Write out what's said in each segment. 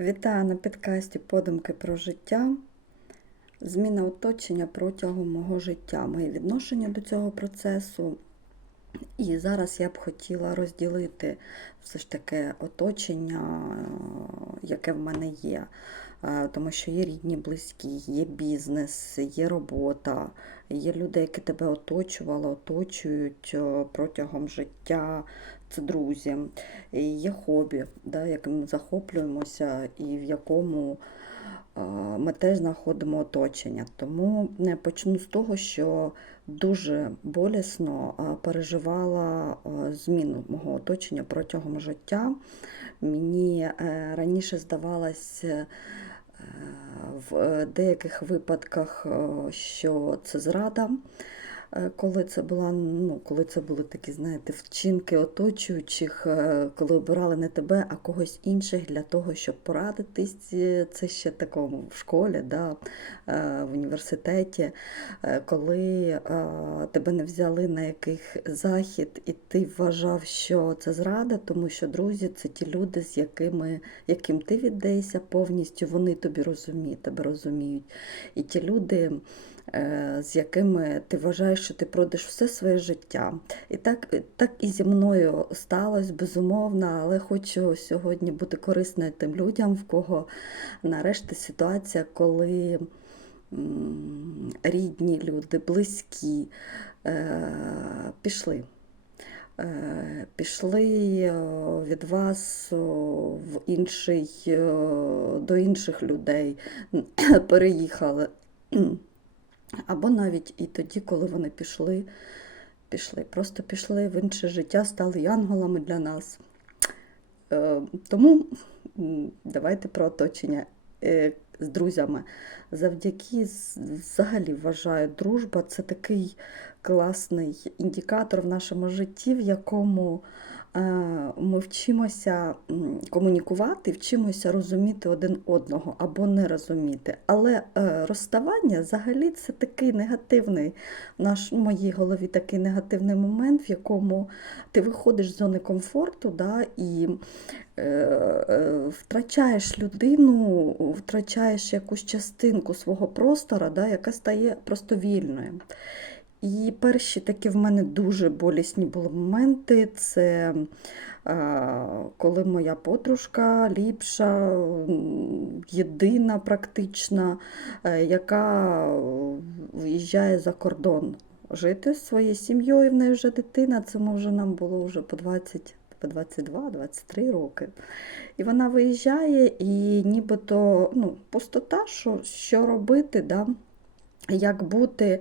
Вітаю на підкасті Подумки про життя. Зміна оточення протягом мого життя, моє відношення до цього процесу. І зараз я б хотіла розділити все ж таки оточення, е, яке в мене є. Е, Тому що є рідні, близькі, є бізнес, є робота, є люди, які тебе оточували, оточують е, протягом життя. Це друзі, є хобі, да, яким ми захоплюємося, і в якому ми теж знаходимо оточення. Тому е, почну з того, що дуже болісно переживала зміну мого оточення протягом життя. Мені е, раніше здавалось. е, В деяких випадках, що це зрада, коли це була, ну, коли це були такі, знаєте, вчинки оточуючих, е, коли обирали не тебе, а когось інших для того, щоб порадитись. Е, Це ще такому в школі, да, е, в університеті, е, коли е, тебе не взяли на яких захід, і ти вважав, що це зрада, тому що друзі це ті люди, з якими яким ти віддаєшся повністю, вони тобі розуміють, тебе розуміють. І ті люди, е, з якими ти вважаєш, що ти пройдеш все своє життя. І так, так і зі мною сталося, безумовно, але хочу сьогодні бути корисною тим людям, в кого нарешті ситуація, коли рідні люди, близькі е, пішли. Е, Пішли е, від вас в інший, е, до інших людей, переїхали. Або навіть і тоді, коли вони пішли, пішли, просто пішли в інше життя, стали янголами для нас. Е, Тому давайте про оточення е, з друзями. Завдяки взагалі вважаю, дружба це такий класний індикатор в нашому житті, в якому ми вчимося комунікувати, вчимося розуміти один одного або не розуміти. Але е, розставання взагалі це такий негативний наш, в моїй голові такий негативний момент, в якому ти виходиш з зони комфорту да, і е, е, втрачаєш людину, втрачаєш якусь частинку свого простора, да, яка стає просто вільною. І перші такі в мене дуже болісні були моменти. Це е, коли моя подружка ліпша, єдина практична, е, яка виїжджає за кордон жити зі своєю сім'єю, в неї вже дитина, цьому вже нам було вже по 20, 22-23 роки. І вона виїжджає, і нібито ну, пустота, що, що робити, да? як бути.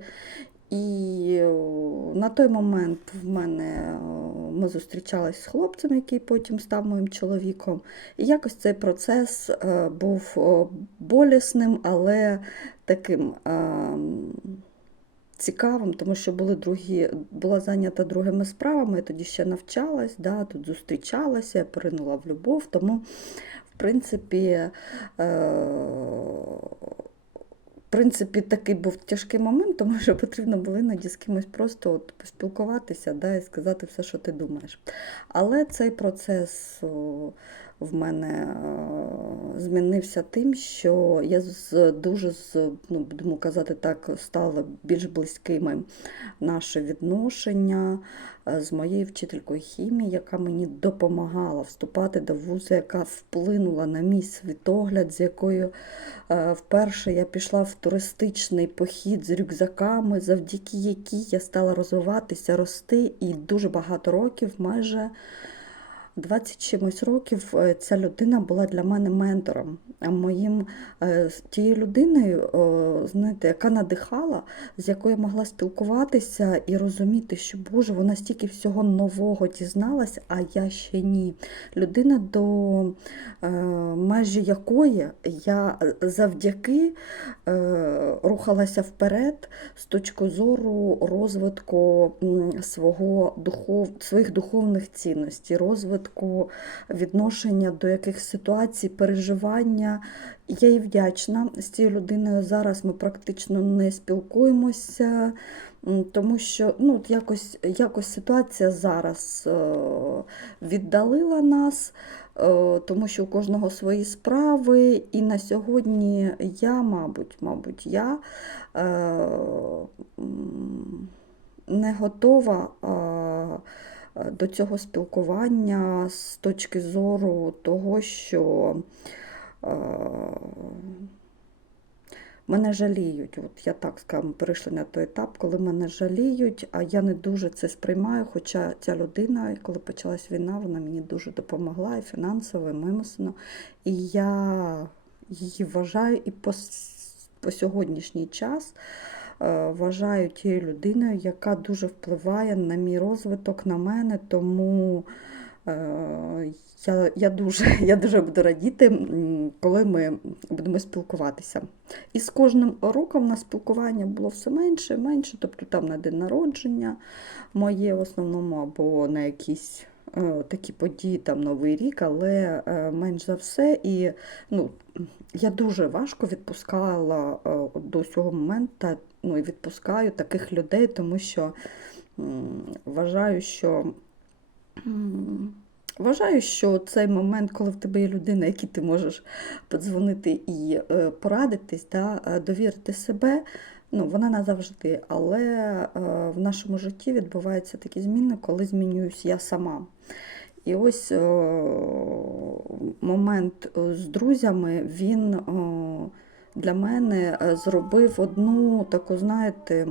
І на той момент в мене ми зустрічалися з хлопцем, який потім став моїм чоловіком. І якось цей процес е, був болісним, але таким цікавим, тому що були другі, була зайнята другими справами, я тоді ще навчалась, да, тут зустрічалася, я поринула в любов, тому, в принципі, е, принципі, такий був тяжкий момент, тому що потрібно було іноді з кимось просто от поспілкуватися да, і сказати все, що ти думаєш. Але цей процес в мене е, змінився тим, що я дуже, ну, будемо казати так, стала більш близькими наше відношення е, з моєю вчителькою хімії, яка мені допомагала вступати до вузу, яка вплинула на мій світогляд, з якою е, вперше я пішла в туристичний похід з рюкзаками, завдяки якій я стала розвиватися, рости, і дуже багато років, майже 20 чимось років, е, ця людина була для мене ментором. Моїм е, тією людиною, знаєте, яка надихала, з якою я могла спілкуватися і розуміти, що Боже, вона стільки всього нового дізналась, а я ще ні. Людина, до е, межі якої я завдяки е, рухалася вперед з точки зору розвитку свого духов, своїх духовних цінностей, розвитку відношення до якихось ситуацій, переживання. Я їй вдячна. З цією людиною зараз ми практично не спілкуємося, тому що ну, якось, якось ситуація зараз е, віддалила нас, е, тому що у кожного свої справи. І на сьогодні я, мабуть, мабуть, я е, не готова. до цього спілкування з точки зору того, що мене жаліють. От я так скажу, перейшли на той етап, коли мене жаліють, а я не дуже це сприймаю. Хоча ця людина, коли почалась війна, вона мені дуже допомогла і фінансово, і мимосно. І я її вважаю і по, по сьогоднішній час е, вважаю тією людиною, яка дуже впливає на мій розвиток, на мене. Тому е, я, я, дуже, я дуже буду радіти, коли ми будемо спілкуватися. І з кожним роком на спілкування було все менше і менше, тобто там на день народження моє в основному, або на якісь е, такі події, там Новий рік, але е, менш за все. І ну, я дуже важко відпускала е, до цього моменту, ну і відпускаю таких людей, тому що м, вважаю, що. Вважаю, що цей момент, коли в тебе є людина, якій ти можеш подзвонити і е, порадитись, да, е, довірити себе, ну, вона назавжди. Але е, в нашому житті відбуваються такі зміни, коли змінююсь я сама. І ось момент з друзями, він для мене зробив одну таку, знаєте,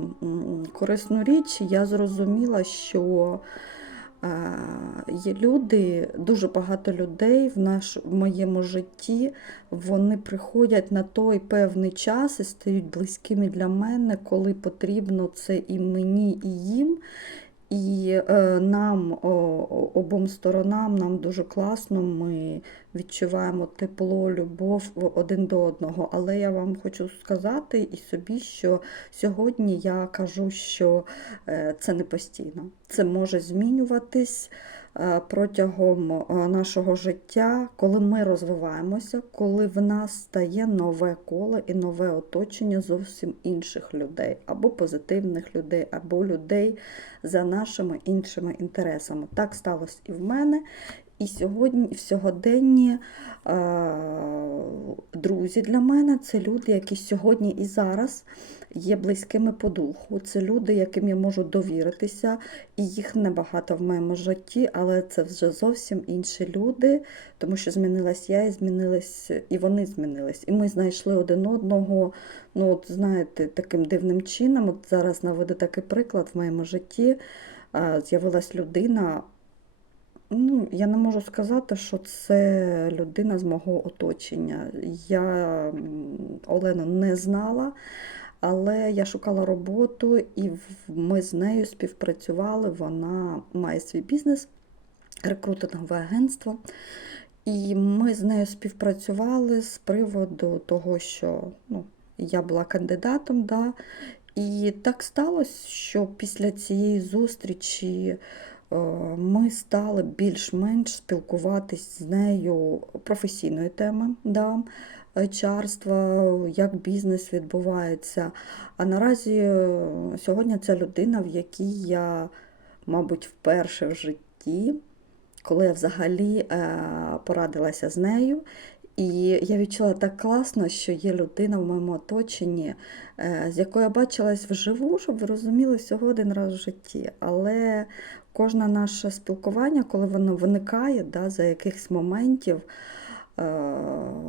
корисну річ. Я зрозуміла, що є люди, дуже багато людей в, наш, в моєму житті, вони приходять на той певний час і стають близькими для мене, коли потрібно це і мені, і їм. І е, нам, обом сторонам, нам дуже класно, ми відчуваємо тепло, любов один до одного. Але я вам хочу сказати і собі, що сьогодні я кажу, що е, це не постійно. Це може змінюватись протягом е, нашого життя, коли ми розвиваємося, коли в нас стає нове коло і нове оточення зовсім інших людей, або позитивних людей, або людей за нашими іншими інтересами. Так сталося і в мене. І сьогодні, в сьогоденні е, друзі для мене це люди, які сьогодні і зараз є близькими по духу. Це люди, яким я можу довіритися, і їх небагато в моєму житті, але це вже зовсім інші люди, тому що змінилась я, і змінилась, і вони змінились. І ми знайшли один одного. Ну, от знаєте, таким дивним чином. От зараз наведу такий приклад в моєму житті. е, З'явилась людина. Я не можу сказати, що це людина з мого оточення. Я Олену не знала, але я шукала роботу, і ми з нею співпрацювали. Вона має свій бізнес, рекрутингове агентство. І ми з нею співпрацювали з приводу того, що ну, я була кандидатом, да, і так сталося, що після цієї зустрічі ми стали більш-менш спілкуватись з нею професійної теми, да, чарства, як бізнес відбувається. А наразі е, сьогодні ця людина, в якій я, мабуть, вперше в житті, коли я взагалі е, порадилася з нею. І я відчула так класно, що є людина в моєму оточенні, е, з якою я бачилась вживу, щоб ви розуміли, всього один раз в житті. Але кожне наше спілкування, коли воно виникає да, за якихось моментів е,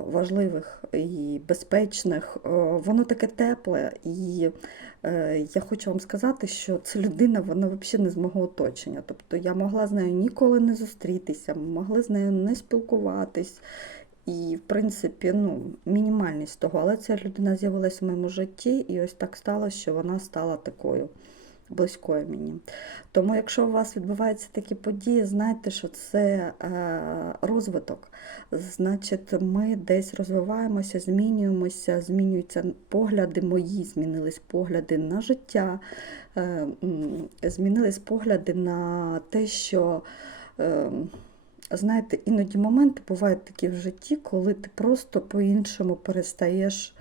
важливих і безпечних, е, воно таке тепле. І е, я хочу вам сказати, що ця людина вона взагалі не з мого оточення. Тобто я могла з нею ніколи не зустрітися, могли з нею не спілкуватись. І, в принципі, ну, мінімальність того, але ця людина з'явилася в моєму житті, і ось так сталося, що вона стала такою близькою мені. Тому, якщо у вас відбуваються такі події, знайте, що це е, розвиток. Значить, ми десь розвиваємося, змінюємося, змінюються погляди мої, змінились погляди на життя, е, змінились погляди на те, що. Е, знаєте, іноді моменти бувають такі в житті, коли ти просто по-іншому перестаєш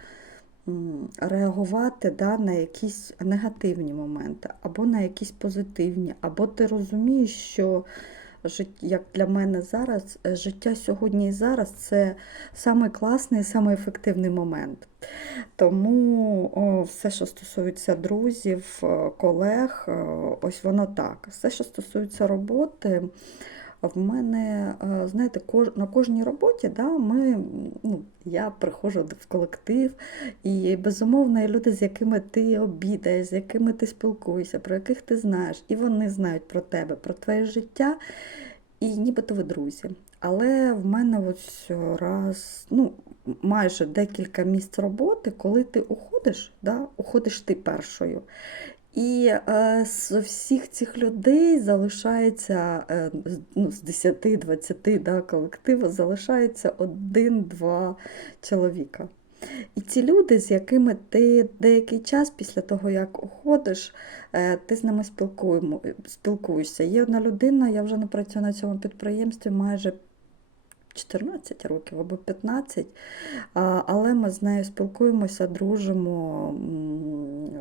реагувати да, на якісь негативні моменти, або на якісь позитивні, або ти розумієш, що як для мене зараз, е, життя сьогодні і зараз це самий класний, самий ефективний момент. Тому о, все, що стосується друзів, е, колег, е, ось воно так. Все, що стосується роботи, в мене, е, знаєте, на кожній роботі да, ми, ну, я приходжу в колектив, і безумовно є люди, з якими ти обідаєш, з якими ти спілкуєшся, про яких ти знаєш, і вони знають про тебе, про твоє життя, і нібито ви друзі. Але в мене ось раз, ну, майже декілька місць роботи, коли ти уходиш, да, уходиш ти першою. І е, з всіх цих людей залишається е, ну, з 10-20 да, колективу залишається один-два чоловіка. І ці люди, з якими ти деякий час після того, як уходиш, е, ти з ними спілкуєшся. Є одна людина, я вже не працюю на цьому підприємстві майже 14 років або 15, але ми з нею спілкуємося, дружимо,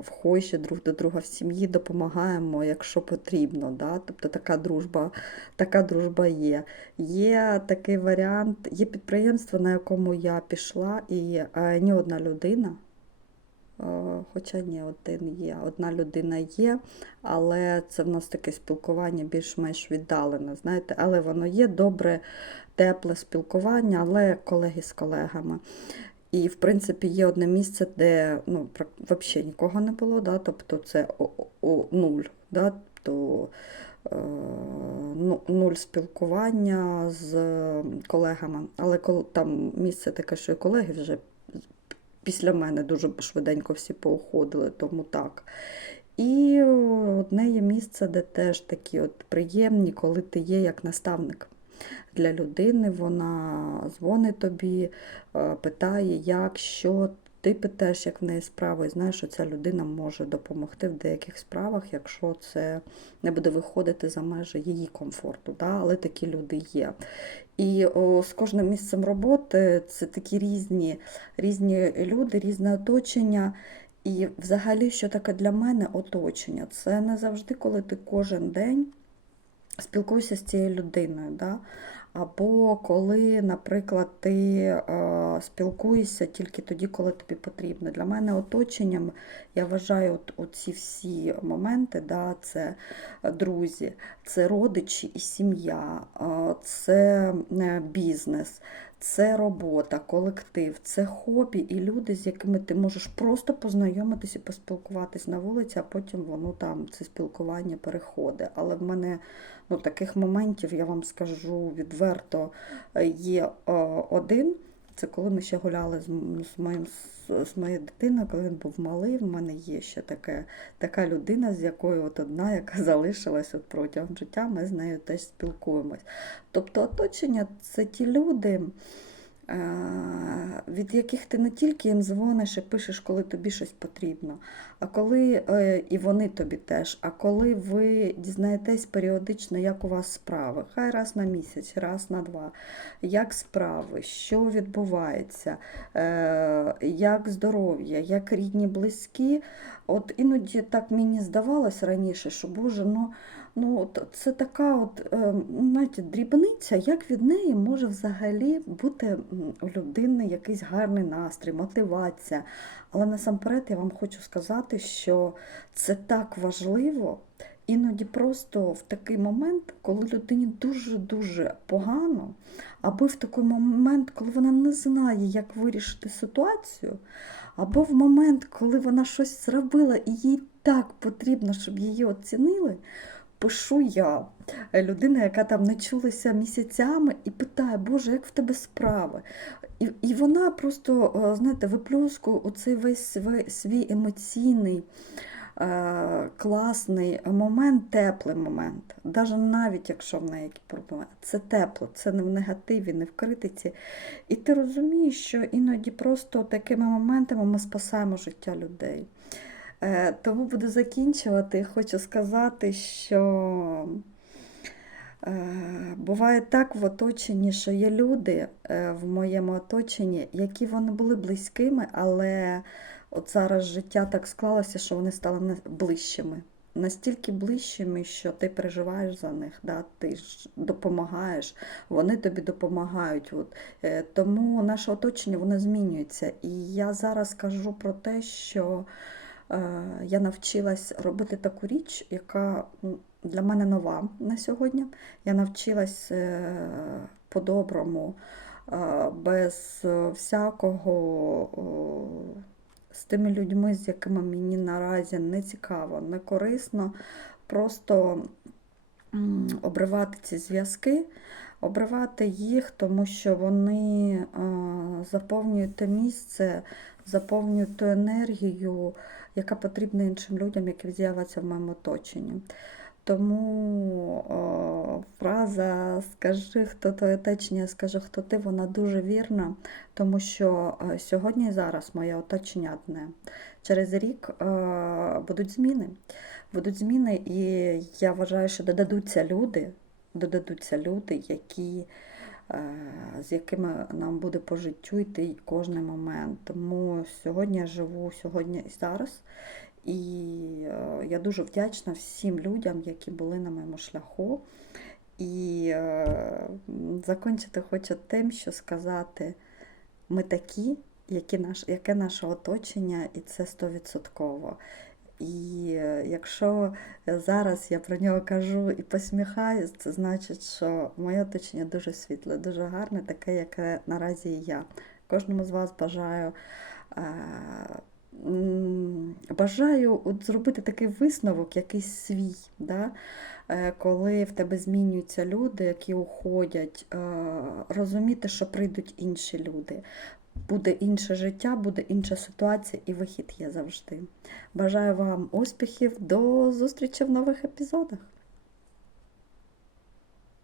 вхожі друг до друга в сім'ї, допомагаємо, якщо потрібно. Да? Тобто така дружба, така дружба є. Є такий варіант, є підприємство, на якому я пішла, і е, ні одна людина. Е, Хоча ні, один є, одна людина є, але це в нас таке спілкування більш-менш віддалене, знаєте, але воно є добре, тепле спілкування, але колеги з колегами. І, в принципі, є одне місце, де ну, взагалі нікого не було, да? тобто це нуль. Да? Тобто, е, ну, нуль спілкування з колегами. Але коли там місце таке, що і колеги вже після мене дуже швиденько всі поуходили, тому так. І одне є місце, де теж такі от приємні, коли ти є як наставник для людини, вона дзвонить тобі, е, питає, як, що. Ти питаєш, як в неї справи, і знаєш, що ця людина може допомогти в деяких справах, якщо це не буде виходити за межі її комфорту. Да? Але такі люди є. І о, з кожним місцем роботи це такі різні, різні люди, різне оточення. І взагалі, що таке для мене оточення? Це не завжди, коли ти кожен день спілкуєшся з цією людиною. Да? Або коли, наприклад, ти е, спілкуєшся тільки тоді, коли тобі потрібно. Для мене оточенням, я вважаю, от, оці всі моменти, да, це друзі, це родичі і сім'я, е, це е, бізнес, це робота, колектив, це хобі і люди, з якими ти можеш просто познайомитись і поспілкуватись на вулиці, а потім воно там це спілкування переходить. Але в мене ну, таких моментів, я вам скажу відверто, е, є е, один. Це коли ми ще гуляли з, з, моїм, з моєю дитиною, коли він був малий. В мене є ще таке, така людина, з якою от одна, яка залишилась от протягом життя, ми з нею теж спілкуємось. Тобто оточення це ті люди, від яких ти не тільки їм дзвониш і пишеш, коли тобі щось потрібно, а коли е, і вони тобі теж, а коли ви дізнаєтесь періодично, як у вас справи, хай раз на місяць, раз на два, як справи, що відбувається, е, як здоров'я, як рідні, близькі. От іноді так мені здавалось раніше, що Боже, ну, ну це така от, е, ну, знаєте, дрібниця, як від неї може взагалі бути у людини якийсь гарний настрій, мотивація. Але насамперед я вам хочу сказати, що це так важливо. Іноді просто в такий момент, коли людині дуже-дуже погано, або в такий момент, коли вона не знає, як вирішити ситуацію, або в момент, коли вона щось зробила і їй так потрібно, щоб її оцінили, пишу я, е, людина, яка там не чулася місяцями, і питає, Боже, як в тебе справи? І, і вона просто, е, знаєте, виплюскує оцей весь свій, емоційний. е, Класний момент, теплий момент, навіть навіть якщо в неї проблеми, це тепло, це не в негативі, не в критиці. І ти розумієш, що іноді просто такими моментами ми спасаємо життя людей. Е, Тому буду закінчувати. Хочу сказати, що Е, Буває так в оточенні, що є люди е, в моєму оточенні, які вони були близькими, але от зараз життя так склалося, що вони стали ближчими. Настільки ближчими, що ти переживаєш за них, да? ти ж допомагаєш, вони тобі допомагають. От. Тому наше оточення воно змінюється. І я зараз кажу про те, що я навчилась робити таку річ, яка для мене нова на сьогодні. Я навчилась е, по-доброму, е, без е, всякого, з тими людьми, з якими мені наразі не цікаво, не корисно, просто обривати ці зв'язки, обривати їх, тому що вони е, заповнюють те місце, заповнюють ту енергію, яка потрібна іншим людям, які з'являться в моєму оточенні. Тому о, фраза Скажи, хто твоє оточення, скажи, хто ти, вона дуже вірна, тому що е, сьогодні і зараз моє оточення одне. Через рік е, будуть зміни. Будуть зміни, і я вважаю, що додадуться люди, додадуться люди, які, з якими нам буде по життю йти кожний момент. Тому сьогодні я живу сьогодні і зараз. І е, я дуже вдячна всім людям, які були на моєму шляху. І е, закінчити хочу тим, що сказати, ми такі, які наш, яке наше оточення, і це стовідсотково. І е, якщо зараз я про нього кажу і посміхаюсь, це значить, що моє оточення дуже світле, дуже гарне, таке, яке наразі я. Кожному з вас бажаю. е, Бажаю от зробити такий висновок, якийсь свій, да? Е, коли в тебе змінюються люди, які уходять, розуміти, що прийдуть інші люди. Буде інше життя, буде інша ситуація, і вихід є завжди. Бажаю вам успіхів, до зустрічі в нових епізодах.